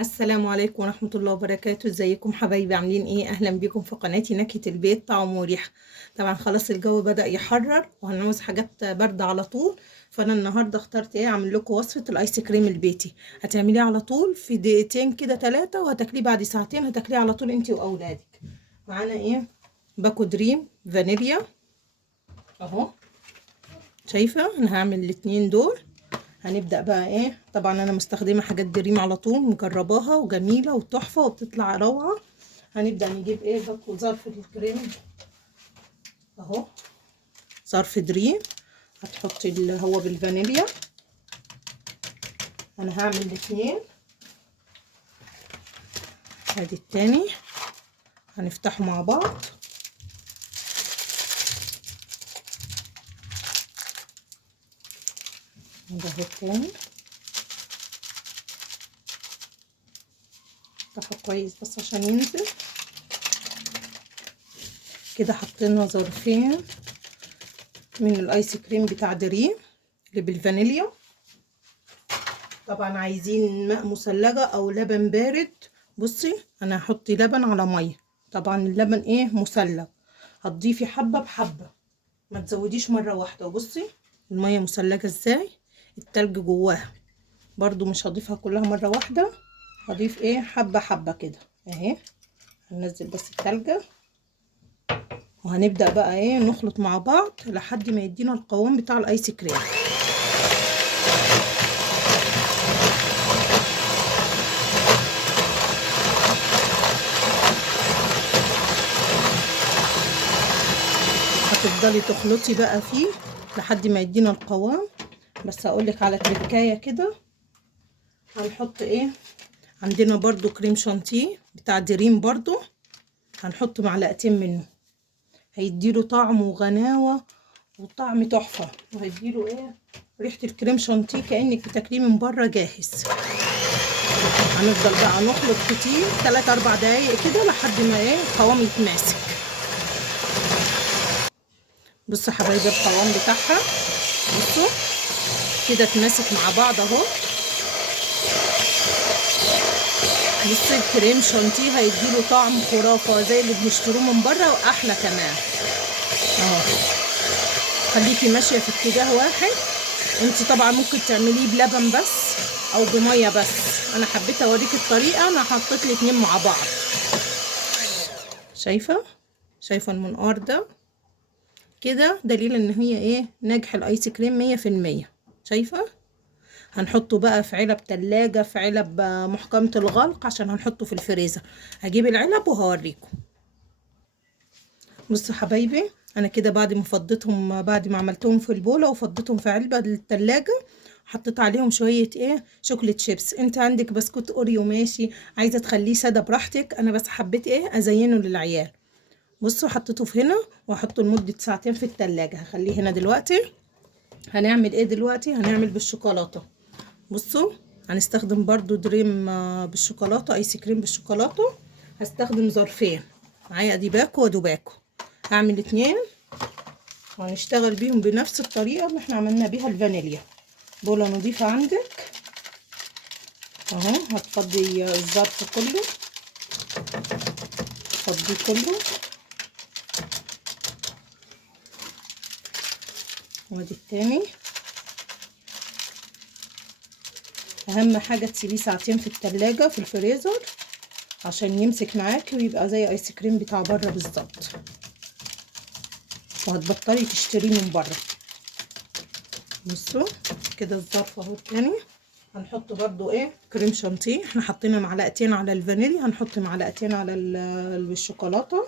السلام عليكم ورحمة الله وبركاته. ازيكم حبايبي؟ عاملين ايه؟ اهلا بيكم في قناتي نكهة البيت طعم وريحة. طبعا خلاص الجو بدأ يحرر وهنعوز حاجات باردة على طول، فانا النهاردة اخترت ايه، اعمل لكم وصفة الايس كريم البيتي. هتعمليه على طول في دقيقتين كده 3، وهتاكليه بعد ساعتين، هتاكليه على طول انتي واولادك. معانا ايه؟ باكو دريم فانيليا اهو، شايفة انا هعمل الاتنين دول. هنبدأ بقى ايه، طبعا انا مستخدمة حاجات دريم على طول، مجرباها وجميلة وتحفة وبتطلع روعة. هنبدأ نجيب ايه، باكو ظرف الكريم اهو، ظرف دريم. هتحطي اللي هو بالفانيليا، انا هعمل الاتنين. ادي التاني هنفتحه مع بعض. ده هو التاني، افتحه كويس بس عشان ينزل كده. حطينا ظرفين من الايس كريم بتاع دريم اللي بالفانيليا. طبعا عايزين ماء مثلجة او لبن بارد. بصي انا هحط لبن على ميه، طبعا اللبن ايه، مثلج. هتضيفي حبه بحبه، ما تزوديش مره واحده. وبصي الميه مثلجه ازاي، التلج جواها. برضو مش هضيفها كلها مره واحده، هضيف ايه، حبه حبه كده اهي. هننزل بس التلجة، وهنبدأ بقى ايه، نخلط مع بعض لحد ما يدينا القوام بتاع الايس كريم. هتفضلي تخلطي بقى فيه لحد ما يدينا القوام. بس هقولك على تركايه كده، هنحط ايه، عندنا برضو كريم شانتيه بتاع دريم، برضو هنحط معلقتين منه، هيديله طعم وغناوة وطعم تحفة، وهيديله ايه، ريحة الكريم شانتيه كأنك بتاكليه من بره جاهز. هنفضل بقى نخلط كتير 3-4 دقايق كده لحد ما ايه، القوام يتماسك. بصوا حبايبي القوام بتاعها، بصوا كده اتماسك مع بعض اهو. بصي الكريم شانتيه هيديله طعم خرافه زي اللي بنشتروه من بره واحلى كمان اهو. خليكي ماشيه في اتجاه واحد. انت طبعا ممكن تعمليه بلبن بس او بميه بس، انا حبيت اوريك الطريقه، انا حطيت الاتنين مع بعض. شايفه المنقار ده كده دليل ان هي ايه، ناجح الايس كريم 100%. شايفه؟ هنحطه بقى في علب تلاجة، في علب محكمة الغلق، عشان هنحطه في الفريزر. هجيب العلب وهوريكم. بصوا حبايبي انا كده بعد ما فضيتهم، بعد ما عملتهم في البولة وفضيتهم في علبة للتلاجة، حطيت عليهم شوية ايه، شوكولات شيبس. انت عندك بسكوت اوريو ماشي، عايزة تخليه سادة براحتك، انا بس حبيت ايه، ازينه للعيال. بصوا حطيته في هنا، وهحطه لمدة ساعتين في التلاجة. هخليه هنا دلوقتي. هنعمل ايه دلوقتي؟ هنعمل بالشوكولاتة. بصوا هنستخدم برضو دريم بالشوكولاتة، ايس كريم بالشوكولاتة. هستخدم ظرفين معايا، ادي باكو ودوباكو. هعمل اتنين وهنشتغل بيهم بنفس الطريقة اللي احنا عملنا بيها الفانيليا. بولة نضيفة عندك اهو، هتفضي الظرف كله، تفضيه كله. وادي التاني. اهم حاجة تسيبيه ساعتين في التلاجة في الفريزر عشان يمسك معاكي ويبقى زي ايس كريم بتاع بره بالظبط، وهتبطلي تشتريه من بره. بصوا كده الظرف اهو التاني. هنحط برضو ايه، كريم شانتيه. احنا حطينا معلقتين على الفانيليا، هنحط معلقتين على الشوكولاته.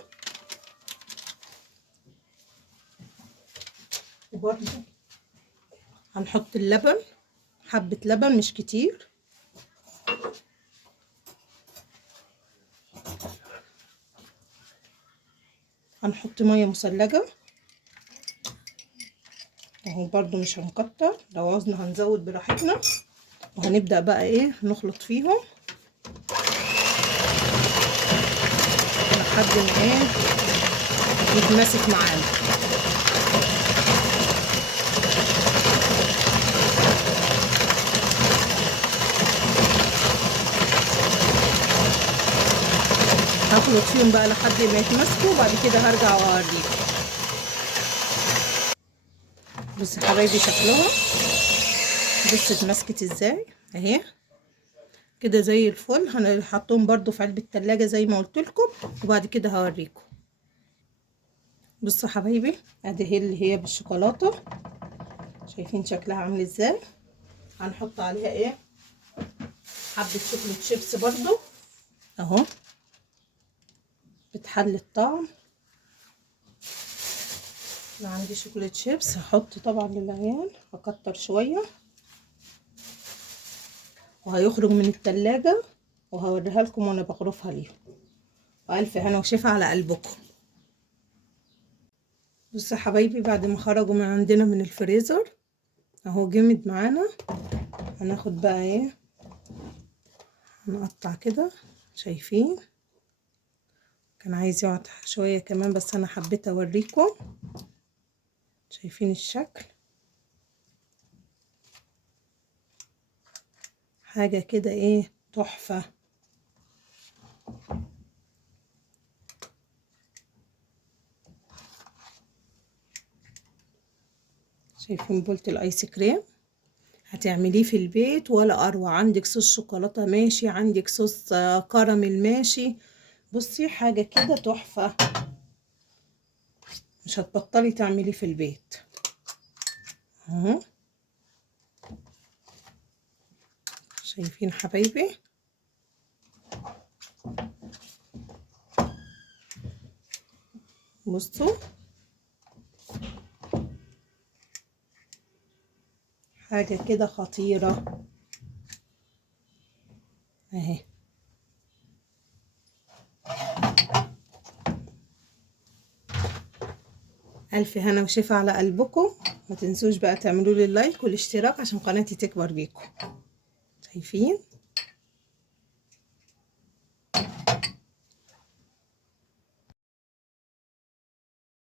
وبرضو هنحط اللبن، حبه لبن مش كتير. هنحط ميه مثلجه اهو، برضو مش هنكتر، لو عاوزنا هنزود براحتنا. وهنبدأ بقى ايه، نخلط فيهم لحد ما ايه، يتماسك معانا. هخلط فيهم بقى لحد ما يتمسكوا، وبعد كده هرجع واوريكم. بصوا يا حبايبي شكلها، بصوا اتمسكت ازاي اهي كده زي الفل. هنحطهم برضو في علبة التلاجة زي ما قلت لكم، وبعد كده هوريكم. بصوا يا حبايبي ادي هي اللي هي بالشوكولاتة، شايفين شكلها عامل ازاي. هنحط عليها ايه، حبة شوكولاتة شيبس برضو اهو بتحلي الطعم. انا عندي شوكولاتة شيبس، هحط طبعا للعيال، هكتر شوية وهيخرج من التلاجة وهوريها لكم وانا بغرفها ليهم. والف هنا وشفا على قلبكم. بصوا يا حبايبي بعد ما خرجوا من عندنا من الفريزر اهو جمد معانا. هناخد بقى ايه، هنقطع كده، شايفين كان عايز يقعد شوية كمان بس انا حبيت اوريكم. شايفين الشكل، حاجة كده ايه تحفة. شايفين بولة الايس كريم، هتعمليه في البيت ولا اروع. عندك صوص شوكولاتة ماشي، عندك صوص كراميل ماشي. بصي حاجة كده تحفة، مش هتبطلي تعمليه في البيت اهو. شايفين حبايبي، بصوا حاجة كده خطيرة اهي. ألف هنا وشفا على قلبكم. ما تنسوش بقى تعملوا لي اللايك والاشتراك عشان قناتي تكبر بيكم. شايفين